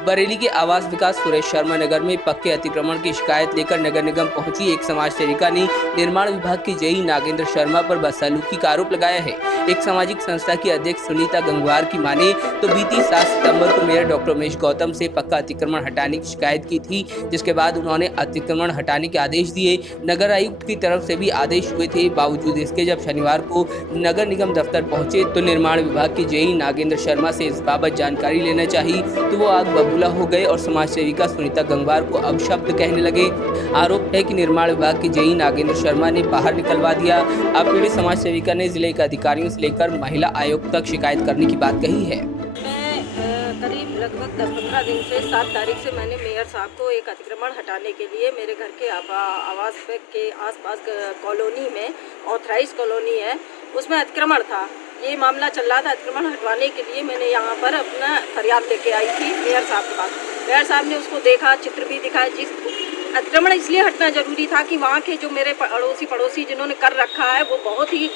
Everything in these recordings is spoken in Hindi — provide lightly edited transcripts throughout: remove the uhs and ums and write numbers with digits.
बरेली के आवास विकास सुरेश शर्मा नगर में पक्के अतिक्रमण की शिकायत लेकर नगर निगम पहुंची एक समाज सेविका ने निर्माण विभाग की जेई नागेंद्र शर्मा पर बदसलूकी का आरोप लगाया है। एक सामाजिक संस्था की अध्यक्ष सुनीता गंगवार की माने तो बीती 7 सितंबर को मेयर डॉक्टर उमेश गौतम से पक्का अतिक्रमण हटाने की शिकायत की थी, जिसके बाद उन्होंने अतिक्रमण हटाने के आदेश दिए। नगर आयुक्त की तरफ से भी आदेश हुए थे। बावजूद इसके जब शनिवार को नगर निगम दफ्तर पहुंचे तो निर्माण विभाग की जेई नागेंद्र शर्मा से इस बाबत जानकारी लेना चाहिए तो वो आग बबूला हो गए और समाज सेविका सुनीता गंगवार को अपशब्द कहने लगे। आरोप है कि निर्माण विभाग के जेई नागेंद्र शर्मा ने बाहर निकलवा दिया। अब पीड़ित समाज सेविका ने जिले के अधिकारियों से लेकर महिला आयोग तक शिकायत करने की बात कही है। करीब लगभग 10-15 दिन से 7 तारीख से मैंने मेयर साहब को एक अतिक्रमण हटाने के लिए मेरे घर के आवास के आसपास कॉलोनी में ऑथराइज कॉलोनी है उसमें अतिक्रमण था। ये मामला चल रहा था। अतिक्रमण हटवाने के लिए मैंने यहाँ पर अपना फरियाद लेके आई थी मेयर साहब के पास। मेयर साहब ने उसको देखा, चित्र भी दिखाया। जिस अतिक्रमण इसलिए हटना जरूरी था कि वहाँ के जो मेरे पड़ोसी जिन्होंने कर रखा है वो बहुत ही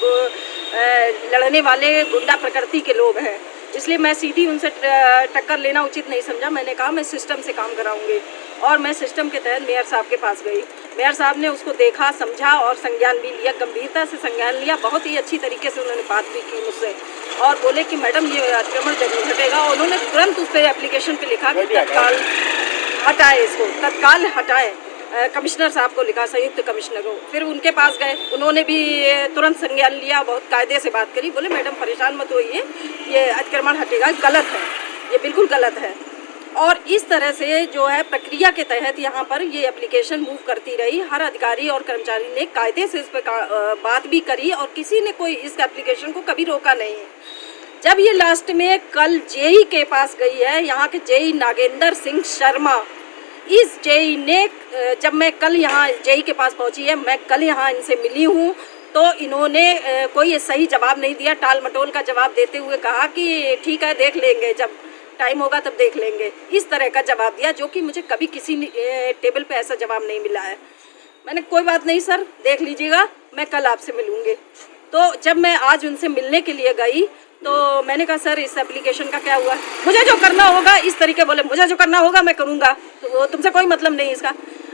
लड़ने वाले गुंडा प्रकृति के लोग हैं, इसलिए मैं सीधी उनसे टक्कर लेना उचित नहीं समझा। मैंने कहा मैं सिस्टम से काम कराऊंगी और मैं सिस्टम के तहत मेयर साहब के पास गई। मेयर साहब ने उसको देखा, समझा और संज्ञान भी लिया, गंभीरता से संज्ञान लिया। बहुत ही अच्छी तरीके से उन्होंने बात भी की मुझसे और बोले कि मैडम ये अतिक्रमण जरूर हटेगा। उन्होंने तुरंत उस पर एप्लीकेशन पे लिखा कि तत्काल हटाए, इसको तत्काल हटाए। कमिश्नर साहब को लिखा, संयुक्त कमिश्नर को। फिर उनके पास गए, उन्होंने भी तुरंत संज्ञान लिया, बहुत कायदे से बात करी। बोले मैडम परेशान मत होइए, ये अतिक्रमण हटेगा, गलत है, ये बिल्कुल गलत है। और इस तरह से जो है प्रक्रिया के तहत यहाँ पर ये एप्लीकेशन मूव करती रही। हर अधिकारी और कर्मचारी ने कायदे से इस पर बात भी करी और किसी ने कोई इस एप्लीकेशन को कभी रोका नहीं है। जब ये लास्ट में कल जेई के पास गई है, यहाँ के जेई नागेंद्र सिंह शर्मा, इस जेई ने, जब मैं कल यहाँ जेई के पास पहुँची है, मैं कल यहाँ इनसे मिली हूँ, तो इन्होंने कोई सही जवाब नहीं दिया। टाल मटोल का जवाब देते हुए कहा कि ठीक है देख लेंगे, जब टाइम होगा तब देख लेंगे, इस तरह का जवाब दिया, जो कि मुझे कभी किसी टेबल पे ऐसा जवाब नहीं मिला है। मैंने कोई बात नहीं सर, देख लीजिएगा, मैं कल आपसे मिलूँगी। तो जब मैं आज उनसे मिलने के लिए गई तो मैंने कहा सर इस एप्लीकेशन का क्या हुआ? मुझे जो करना होगा, इस तरीके बोले, मुझे जो करना होगा मैं करूँगा, तो तुमसे कोई मतलब नहीं इसका।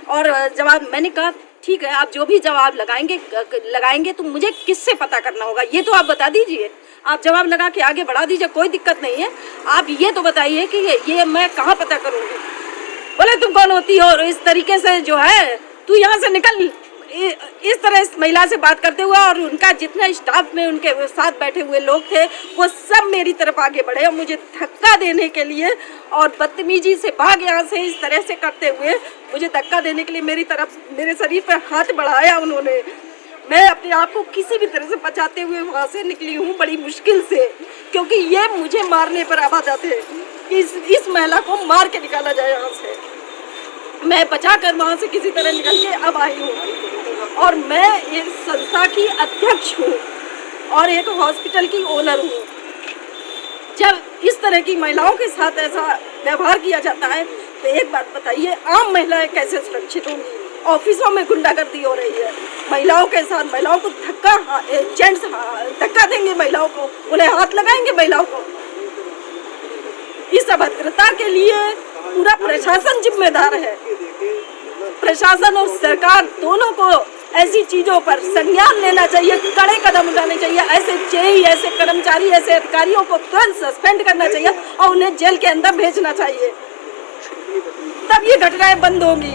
और जवाब मैंने कहा ठीक है, आप जो भी जवाब लगाएंगे तो मुझे किससे पता करना होगा ये तो आप बता दीजिए। आप जवाब लगा के आगे बढ़ा दीजिए, कोई दिक्कत नहीं है। आप ये तो बताइए कि ये मैं कहाँ पता करूँगी। बोले तुम कौन होती हो? और इस तरीके से जो है तू यहाँ से निकल, इस तरह इस महिला से बात करते हुए। और उनका जितना स्टाफ में उनके साथ बैठे हुए लोग थे वो सब मेरी तरफ आगे बढ़े और मुझे धक्का देने के लिए और बदतमीजी से भाग यहाँ से, इस तरह से करते हुए मुझे धक्का देने के लिए मेरी तरफ, मेरे शरीर पर हाथ बढ़ाया उन्होंने। मैं अपने आप को किसी भी तरह से बचाते हुए वहाँ से निकली हूँ बड़ी मुश्किल से, क्योंकि ये मुझे मारने पर आवाज़ थे कि इस महिला को मार के निकाला जाए यहाँ से। मैं बचा कर वहाँ से किसी तरह निकल के अब आई हूँ और मैं एक संस्था की अध्यक्ष हूँ और एक हॉस्पिटल की ओनर हूँ। जब इस तरह की महिलाओं के साथ ऐसा व्यवहार किया जाता है तो एक बात बताइए, आम महिलाएं कैसे सुरक्षित होंगी? ऑफिसों में गुंडागर्दी हो रही है महिलाओं के साथ। महिलाओं को जेंट्स धक्का देंगे, महिलाओं को उन्हें हाथ लगाएंगे महिलाओं को। इस अभद्रता के लिए पूरा प्रशासन जिम्मेदार है। प्रशासन और सरकार दोनों को ऐसी चीजों पर संज्ञान लेना चाहिए, कड़े कदम उठाने चाहिए। ऐसे जेई, ऐसे कर्मचारी, ऐसे अधिकारियों को तुरंत सस्पेंड करना चाहिए और उन्हें जेल के अंदर भेजना चाहिए, तब ये घटनाएं बंद होंगी।